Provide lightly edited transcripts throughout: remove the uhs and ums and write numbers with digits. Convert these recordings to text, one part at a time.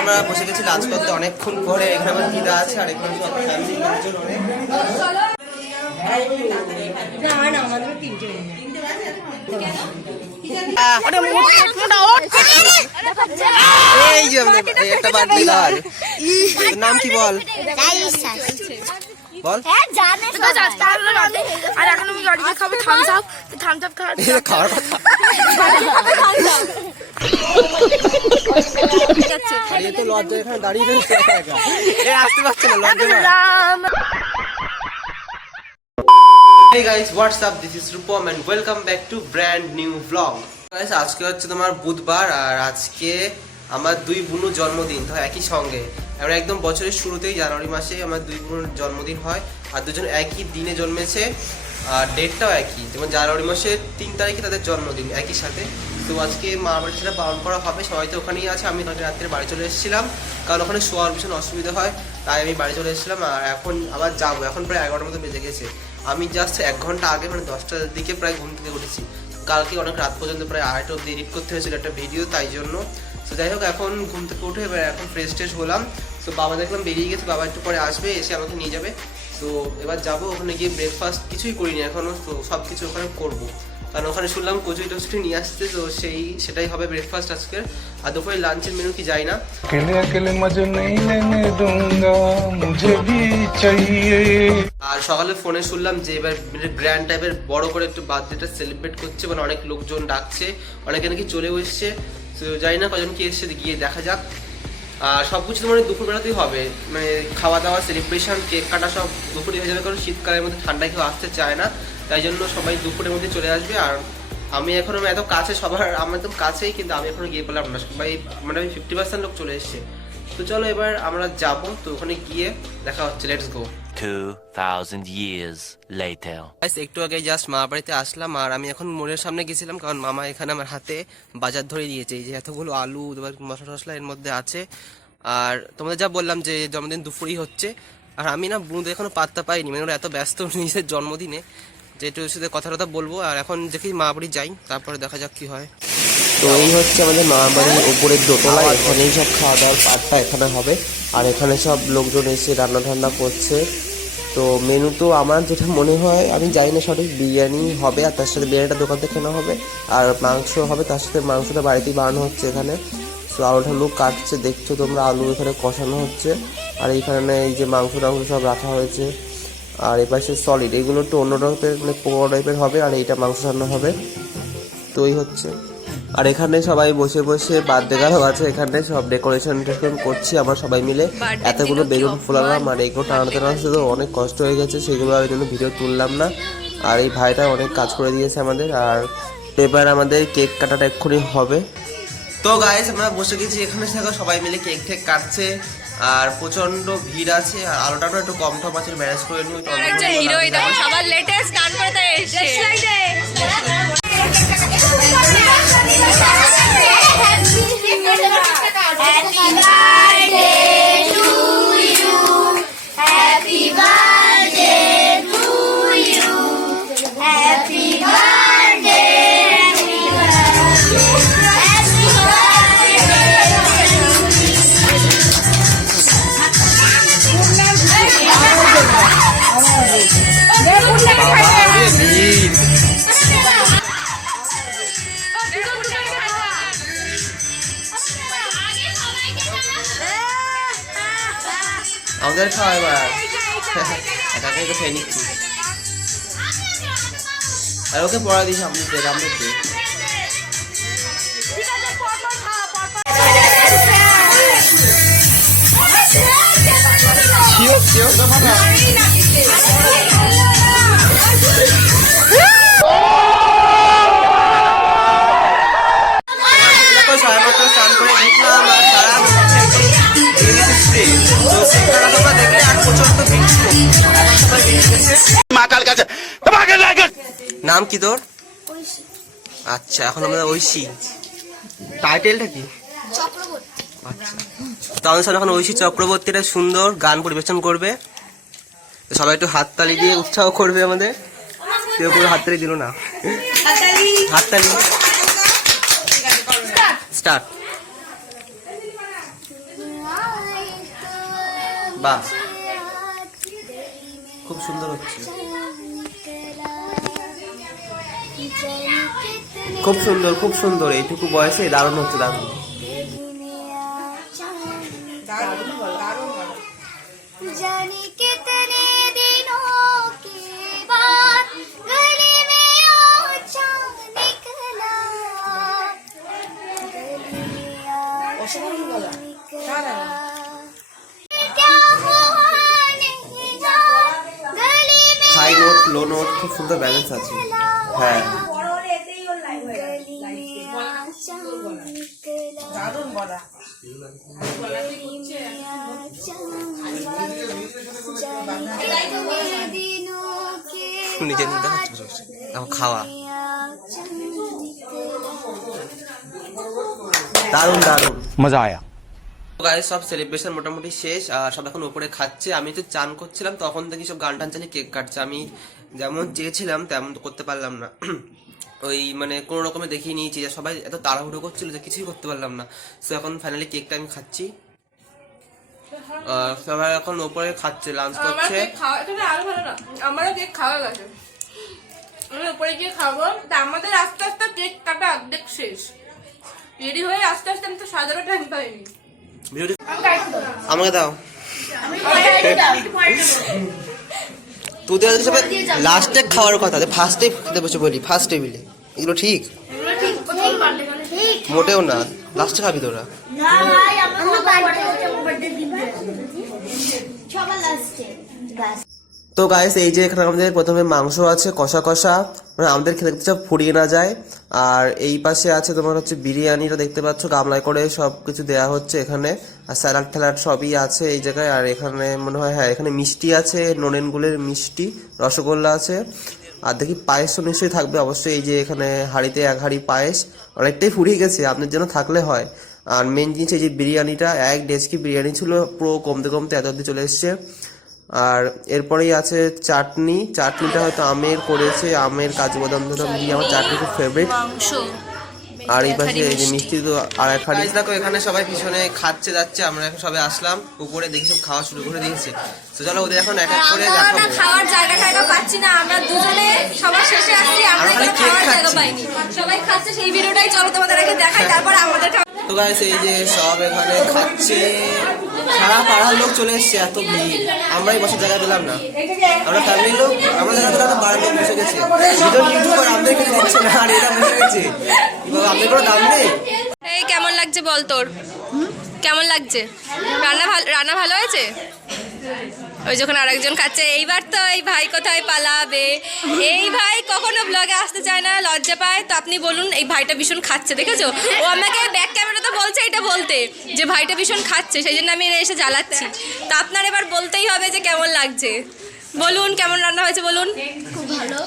আমরা বসে গেছি লাঞ্চ করতে অনেকক্ষণ পরে। এখানে আমার দিদা আছে আর এখানে সব ফ্যামিলি লোকজন অনেক। এই যে একটা বার্থডে গার্ল, নাম কি বল? বল। আর এখন আমি গাড়িতে খাবো থামস আপ খাওয়ার কথা। তো লজ্জা এখানে দাঁড়িয়ে রয়েছে, আসতে পারছে না লজ্জা। Hey guys, what's up? This is Rupam and welcome back to brand new vlog. Guys, আজকে হচ্ছে তোমার বুধবার আর আজকে আমার দুই বোনের জন্মদিন, তো একই সঙ্গে আমরা একদম বছরের শুরুতেই জানুয়ারি মাসে আমার দুই বোনের জন্মদিন হয় আর দুজন একই দিনে জন্মেছে আর ডেটটাও একই, যেমন জানুয়ারি মাসের 3 তারিখে তাদের জন্মদিন একই সাথে। তো আজকে মা বাড়ি সেটা পালন করা হবে, সবাই তো ওখানেই আছে। আমি রাত্রে বাড়ি চলে এসেছিলাম কারণ ওখানে শোয়ার ভীষণ অসুবিধা হয়, তাই আমি বাড়ি চলে এসেছিলাম। আর এখন আবার যাবো, এখন প্রায় 11টার মতো বেজে গেছে। আমি জাস্ট 1 ঘন্টা আগে মানে 10টার দিকে প্রায় ঘুম থেকে উঠেছি। কালকে অনেক রাত পর্যন্ত প্রায় 8টা অব্দি এডিট করতে হয়েছিল একটা ভিডিও, তাই জন্য। তো যাই হোক, এখন ঘুম থেকে উঠে এবার এখন ফ্রেশ ট্রেশ হলাম। তো বাবা দেখলাম বেরিয়ে গেছে, বাবা একটু পরে আসবে, এসে আমাকে নিয়ে যাবে। তো এবার যাবো ওখানে গিয়ে ব্রেকফাস্ট কিছুই করিনি এখনও, তো সব কিছু ওখানে করবো কারণ ওখানে শুনলাম কচুরি টচুরি নিয়ে আসছে, তো সেটাই হবে ব্রেকফাস্ট আজকের। আর দুপুরে লাঞ্চের মেনু কি যাই না। আর সকালে ফোনে শুনলাম যে এবার গ্র্যান্ড টাইপের বড় করে একটু বার্থডেটা সেলিব্রেট করছে, মানে অনেক লোকজন ডাকছে, অনেকে নাকি চলেও এসছে। তো জানি না কজন কি এসছে, গিয়ে দেখা যাক। আর সব কিছু তো মানে দুপুরবেলাতেই হবে, মানে খাওয়া দাওয়া সেলিব্রেশন কেক কাটা সব দুপুরে হয়ে যাবে, কারণ শীতকালের মধ্যে ঠান্ডায় কেউ আসতে চায় না, তাই জন্য সবাই দুপুরের মধ্যে চলে আসবে। আর আমি এখনো এত কাছে, সবার আমার একদম কাছেই, কিন্তু আমি এখনো গিয়ে পেলাম না, সবাই মানে 50% লোক চলে এসছে। তো চলো এবার আমরা যাব, তো ওখানে গিয়ে দেখা হচ্ছে, লেটস গো। 2000 years later. একটু আগে জাস্ট মা বাড়িতে আসলাম আর আমি এখন মোড়ের সামনে গেছিলাম, কারণ মামা এখানে আমার হাতে বাজার ধরে দিয়েছে। এই যে এতগুলো আলু মশলা টশলা এর মধ্যে আছে। আর তোমাদের যা বললাম যে জন্মদিন দুপুরেই হচ্ছে, আর আমি না বোনদের এখনো পাত্তা পাইনি, মানে ওরা এত ব্যস্ত নিজের জন্মদিনে যে একটু সাথে কথা বলবো। আর এখন দেখি মা বাড়ি যাই, তারপরে দেখা যাক কি হয়। তো এই হচ্ছে আমাদের মা বাড়ির উপরের দোতলা, এখানেই সব খাওয়া দাওয়ার পার্টটা এখানে হবে। আর এখানে সব লোকজন এসে রান্না ঠান্না করছে। তো মেনু তো আমার যেটা মনে হয়, আমি জানি না সঠিক, বিরিয়ানি হবে আর তার সাথে বিরিয়ানিটা দোকান থেকে কেনা হবে, আর মাংস হবে, তার সাথে মাংসটা বাড়িতেই বানানো হচ্ছে এখানে। তো আলুটা লোক কাটছে, দেখছো তোমরা, আলু এখানে কষানো হচ্ছে। আর এইখানে এই যে মাংস টাংস সব রাখা হয়েছে। আর এই পাশে সলিড, এগুলো একটু অন্য টাইপের মানে পোড়া টাইপের হবে, আর এইটা মাংস রান্না হবে। তো এই হচ্ছে। আর এখানে সবাই বসে বসে বার্থডে গার্ল আছে, এখানে সব ডেকোরেশন করছি আমরা সবাই মিলে। এতগুলো বেলুন ফোলালাম আর এগুলো টানাতে টানাতে তো অনেক কষ্ট হয়ে গেছে, সেগুলো আর জন্য ভিডিও তুললাম না। আর এই ভাইটা অনেক কাজ করে দিয়েছে আমাদের। আর এবার আমাদের কেক কাটাটা এক্ষুনি হবে। তো গাইস, আমরা বসে গেছি এখানে, সবাই মিলে কেক ঠেক কাটছে আর প্রচন্ড ভিড় আছে। আর আলোটাও একটু কম টম আছে, ম্যানেজ করে নিই। সবার লেটেস্ট গান করতে এসেছে। আমাদের খাওয়া এবার এটাকে তো খেয়ে নিচ্ছি। আর ওকে পড়া দিস আমাদের রামদেরকে। নাম কি তোর? আচ্ছা, এখন আমরা ঐশী। টাইটেলটা কি? আচ্ছা, তো আমাদের সাথে এখন ঐশী চক্রবর্তী একটা সুন্দর গান পরিবেশন করবে। সবাই একটু হাততালি দিয়ে উৎসাহ করবে আমাদের। কেউ পুরো হাততালি দিল না, হাততালি। স্টার্ট। বাহ, খুব সুন্দর হচ্ছে, খুব সুন্দর, খুব সুন্দর। এইটুকু বয়সে দারুণ হচ্ছে, দারুণ। जाने कितने दिनों के बाद गली में आचा निकला, गली में आचा निकला, क्या हुआ नहीं जान, गली में হাই নোট, লো নোট, খুব সুন্দর ব্যালেন্স আছে। হ্যাঁ, गली में आचा निकला, गली में आचा নিজে নিজে খাওয়া দারুণ, দারুণ, मजा आया। গাইস সব সেলিব্রেশন মোটামুটি শেষ, আর সব এখন উপরে খাচ্ছে। আমি তো চান করছিলাম, তখন থেকে সব গান টান চালিয়ে কেক কাটছে। আমি যেমন চেয়েছিলাম তেমন তো করতে পারলাম না, ওই মানে কোনো রকমে দেখিয়ে নিয়েছি। সবাই এত তাড়াহুড়ো করছিল যে কিছুই করতে পারলাম না। তো এখন ফাইনালি কেকটা আমি খাচ্ছি। সবাই এখন উপরে খাচ্ছে, লাঞ্চ করছে। আরো ভালো না, আমারও কেক খাওয়া গেছে, আমি উপরে গিয়ে খাবো। তা আমাদের আস্তে আস্তে কেক কাটা অর্ধেক শেষ, রেডি হয়ে আস্তে আস্তে আমি তো সাজানো টাইম পাইনি। আমাকে দাও, তুই তো সবাই লাস্টে খাওয়ার কথা, ফার্স্টে খেতে বসে বলি, ফার্স্ট টেবিলে। এগুলো ঠিক মোটেও না, লাস্টে খাবি তোরা। তো গাইস, এই যে এখানে আমাদের প্রথমে মাংস আছে কষা কষা, মানে আমাদের খেতে খেতে সব ফুরিয়ে না যায়। আর এই পাশে আছে তোমার হচ্ছে বিরিয়ানিটা, দেখতে পাচ্ছ গামলায় করে সব কিছু দেওয়া হচ্ছে এখানে। আর স্যালাড ট্যালাড সবই আছে এই জায়গায়। আর এখানে মনে হয়, হ্যাঁ এখানে মিষ্টি আছে, নলেন গুলের মিষ্টি, রসগোল্লা আছে। আর দেখি পায়েস তো নিশ্চয়ই থাকবে অবশ্যই। এই যে এখানে হাঁড়িতে এক হাঁড়ি পায়েস, অনেকটাই ফুরিয়ে গেছে, আপনার জন্য থাকলে হয়। আর মেন জিনিস এই যে বিরিয়ানিটা, এক ডেচকি বিরিয়ানি ছিল, পুরো কমতে কমতে এত অব্দি চলে এসছে। আর এরপরেই আছে চাটনি, চাটনিটা হয়তো আমের করেছে, আমের কাজু বাদাম টাদাম দিয়ে, আমার চাটনি খুব ফেভারিট। আর এই পাশে এই যে মিষ্টি তো আর এক হাঁড়ি। দেখো এখানে সবাই পিছনে খাচ্ছে যাচ্ছে, আমরা এখন সবাই আসলাম উপরে, দেখি সব খাওয়া শুরু করে দিয়েছে। তো চলো ওদের এখন এক এক করে দেখাবো। খাওয়ার জায়গা টায়গা পাচ্ছি না, আমরা দুজনে সবার শেষে আসছি, আমরা খাওয়ার জায়গা পাইনি, সবাই খাচ্ছে। সেই ভিডিওটাই চলো তোমাদের আগে দেখাই, তারপর আমাদের। তো গাইস, এই যে সব এখানে খাচ্ছে, সারা পাড়ার লোক চলে এসছে, এত ভিড়, আমরাই বসার জায়গা পেলাম না। আমরা ফ্যামিলির লোক, আমরা জায়গা পেলাম না, পাড়ার লোক বসে গেছে। দুজন ইউটিউবার আমাদের এখানে দিচ্ছে না, আর এরা বসে গেছে, আমাদের কোনো দাম নেই। এই কেমন লাগছে বল তোর, কেমন লাগছে? রান্না ভালো হয়েছে? ওই যখন আরেকজন খাচ্ছে। এইবার তো এই ভাই কোথায় পালাবে, এই ভাই কখনো ব্লগে আসতে চায় না, লজ্জা পায়। তো আপনি বলুন, এই ভাইটা ভীষণ খাচ্ছে, দেখেছো? ও আমাকে ব্যাক ক্যামেরা তো বলছে এটা বলতে, যে ভাইটা ভীষণ খাচ্ছে, সেই জন্য আমি এসে জ্বালাচ্ছি। তো আপনার এবার বলতেই হবে যে কেমন লাগছে। বলুন কেমন রান্না হয়েছে, বলুন। খুব ভালো।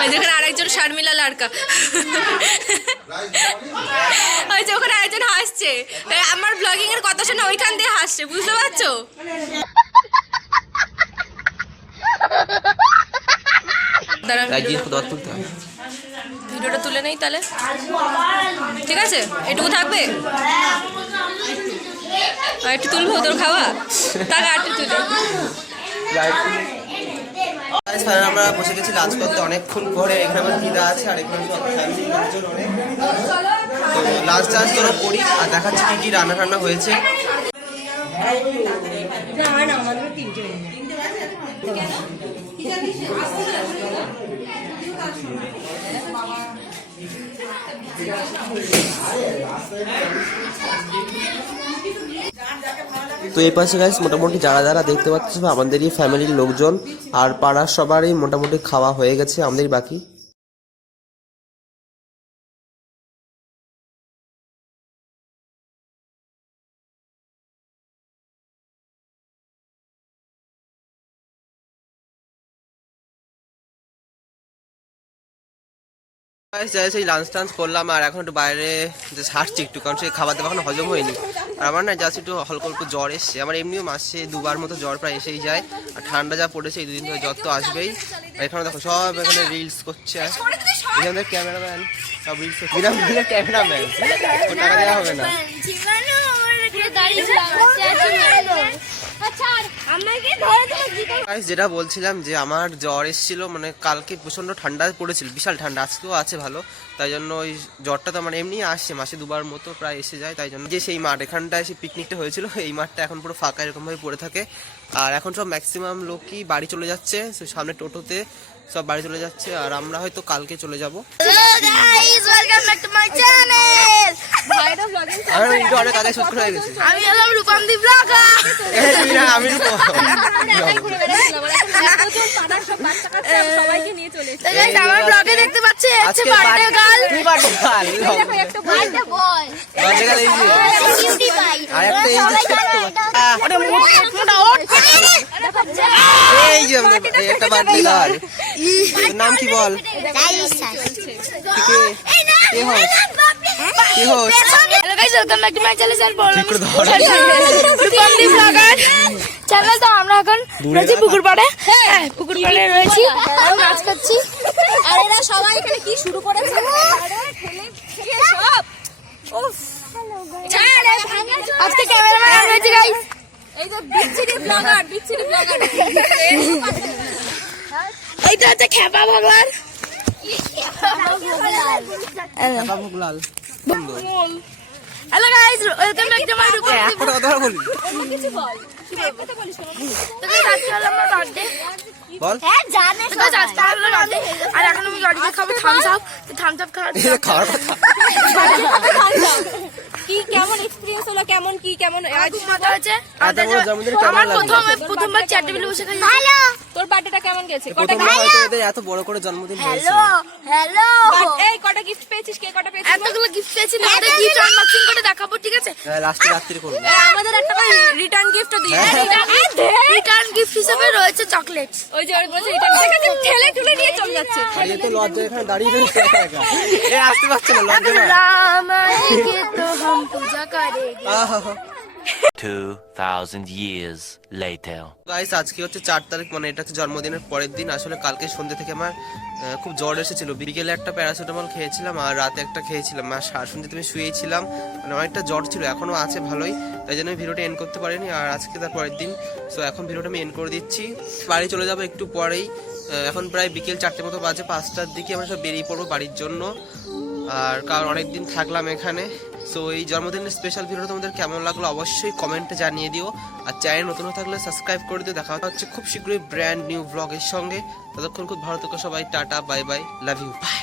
ওই যেখানে আরেকজন শারমিলা লাড়কা, ওই যে ওখানে আরেকজন হাসছে, আমার ব্লগিং এর কথা শুনে ওইখান দিয়ে হাসছে, বুঝতে পারছো? ভিডিওটা তুলে নেই তাহলে, ঠিক আছে? এটুকু থাকবে, আর একটু তুলবো তোর খাওয়া, তাহলে আর একটু তুলে। আমরা বসে গেছি লাঞ্চ করতে অনেকক্ষণ পরে। এখানে আমার দিদা আছে, আর এখানে সব ফ্যামিলির লোকজন অনেক। তো লাঞ্চ টাঞ্চ তোরা করি আর দেখাচ্ছি কি কি রান্না টান্না হয়েছে। তো এই পাশে গাইস মোটামুটি যারা যারা দেখতে পাচ্ছি আমাদেরই ফ্যামিলির লোকজন, আর পাড়ার সবারই মোটামুটি খাওয়া হয়ে গেছে, আমাদের বাকি। সেই লাঞ্চ টাঞ্চ করলাম, আর এখন একটু বাইরে হাঁটছি একটু, কারণ সেই খাবার দাবার এখন হজম হয়নি। আর আমার না জাস্ট একটু হালকা অল্প জ্বর এসছে, আমার এমনিও মাসে দুবার মতো জ্বর প্রায় এসেই যায়। আর ঠান্ডা যা পড়েছে এই দুদিন ধরে জ্বর তো আসবেই। আর এখানে দেখো সব এখানে রিলস করছে, এখানে ক্যামেরাম্যান সব রিলস করছে, ক্যামেরাম্যান টাকা দেওয়া হবে না। Guys, যেটা বলছিলাম যে আমার জ্বর এসেছিল, মানে কালকে প্রচন্ড ঠান্ডা পড়েছিল, বিশাল ঠান্ডা, আজকেও আছে ভালো, তাই জন্য ওই জ্বরটা তো আমার এমনি আসছে, মাসে দুবার মতো প্রায় এসে যায়, তাই জন্য যে সেই মাঠ এখানটায় এসে পিকনিকটা হয়েছিল এই মাঠটা এখন পুরো ফাঁকা এরকম ভাবে পড়ে থাকে। আর এখন সব ম্যাক্সিমাম লোকই বাড়ি চলে যাচ্ছে, সামনে টোটোতে সব বাড়ি চলে যাচ্ছে, আর আমরা হয়তো কালকে চলে যাবো। আমার ভিডিও অনেক আগে শুট হয়ে গেছে। আমি হলাম রূপমদীপ ব্লগার। আমি আমার ব্লগে দেখতে পাচ্ছি হচ্ছে birthday girl. Birthday boy. Cutie pie. আর একটা এই যে ওটা মোটা ওট। এই যে এই একটা বার্থডে গার্ল, নাম কি বল? কে হোস? কি হোস? Hello guys, welcome back to my channel. Sir বলুন ঠিক করে ধর। Rupamdeep blogger channel. তো আমরা এখন রয়েছি পুকুর পাড়ে। হ্যাঁ, পুকুর পাড়ে রয়েছি, আমি মাছ খাচ্ছি। আর এরা সবাই এখানে কি শুরু করেছে? আজকে ক্যামেরাম্যান রয়েছে গাইস। এই যে বিচ্ছিরি ব্লগার। এইটা হচ্ছে খেপা ভগবান। ভোগলাল hello guys, welcome back to my Rupamdeep. একটা কথা বলি, কিছু বল। কি কথা বলিস? তো গাইস, আজকে হলো আমার বার্থডে। বল। হ্যাঁ জানে তো গাইস, আজকে হলো বার্থডে। আর এখন আমি গাড়িতে খাবো থামস আপ। তো থামস আপ এটা খাওয়ার কথা। কি কেমন এক্সপেরিয়েন্স হলো? কেমন খুব মজা হয়েছে। এত বড় জন্মদিন কেমন আমার লাগলো? প্রথমবার চেয়ার টেবিলে বসে খাই। হ্যালো তোর বার্থডেটা কেমন গেছে? প্রথমবার হয়তো এদের এত বড় করে জন্মদিন হয়েছে। হ্যালো এই কটা গিফট পেয়েছিস? কে কটা পেয়েছিস? এতগুলো গিফট পেয়েছি, আমাদের গিফট আনবক্সিং করে দেখাবো, ঠিক আছে? লাস্টে রাত্রি করবো। আমাদের একটা রিটার্ন গিফটও দিয়ে রিটার্ন গিফট হিসেবে রয়েছে চকলেটস। ওই যে ওই বলছে রিটার্ন ঠেলে ঠুলে নিয়ে চলে যাচ্ছে। আর এ তো লজ্জা এখানে দাঁড়িয়ে রয়েছে একা একা। এ আসতে পারছে না, লজ্জা না। রাম আয়েগে তো হাম পূজা করেগে। আহা। 2,000 years later. গাইস, আজকে হচ্ছে 4 তারিখ, মানে এটা হচ্ছে জন্মদিনের পরের দিন। আসলে কালকে সন্ধ্যে থেকে আমার খুব জ্বর এসেছিল, বিকেলে একটা প্যারাসিটামল খেয়েছিলাম আর রাতে একটা খেয়েছিলাম, আর সন্ধ্যে তুমি শুয়েছিলাম, মানে অনেকটা জ্বর ছিল, এখনো আছে ভালোই, তাই জন্য ভিডিওটা এন্ড করতে পারিনি। আর আজকে তার পরের দিন, সো এখন ভিডিওটা আমি এন্ড করে দিচ্ছি, বাড়ি চলে যাবো একটু পরেই। এখন প্রায় বিকেল 4টে মতো বাজে, 5টার দিকে আমরা সব বেরিয়ে পড়বো বাড়ির জন্য। আর কারণ অনেকদিন থাকলাম এখানে, সো এই জন্মদিনের স্পেশাল ভিডিওটা তোমাদের কেমন লাগলো অবশ্যই কমেন্টে জানিয়ে দিও। আর চ্যানেল নতুন থাকলে সাবস্ক্রাইব করে দিও। দেখা হচ্ছে খুব শীঘ্রই ব্র্যান্ড নিউ ব্লগের সঙ্গে। ততক্ষণ খুব ভালো থেকো সবাই, tata, bye bye, love you, by.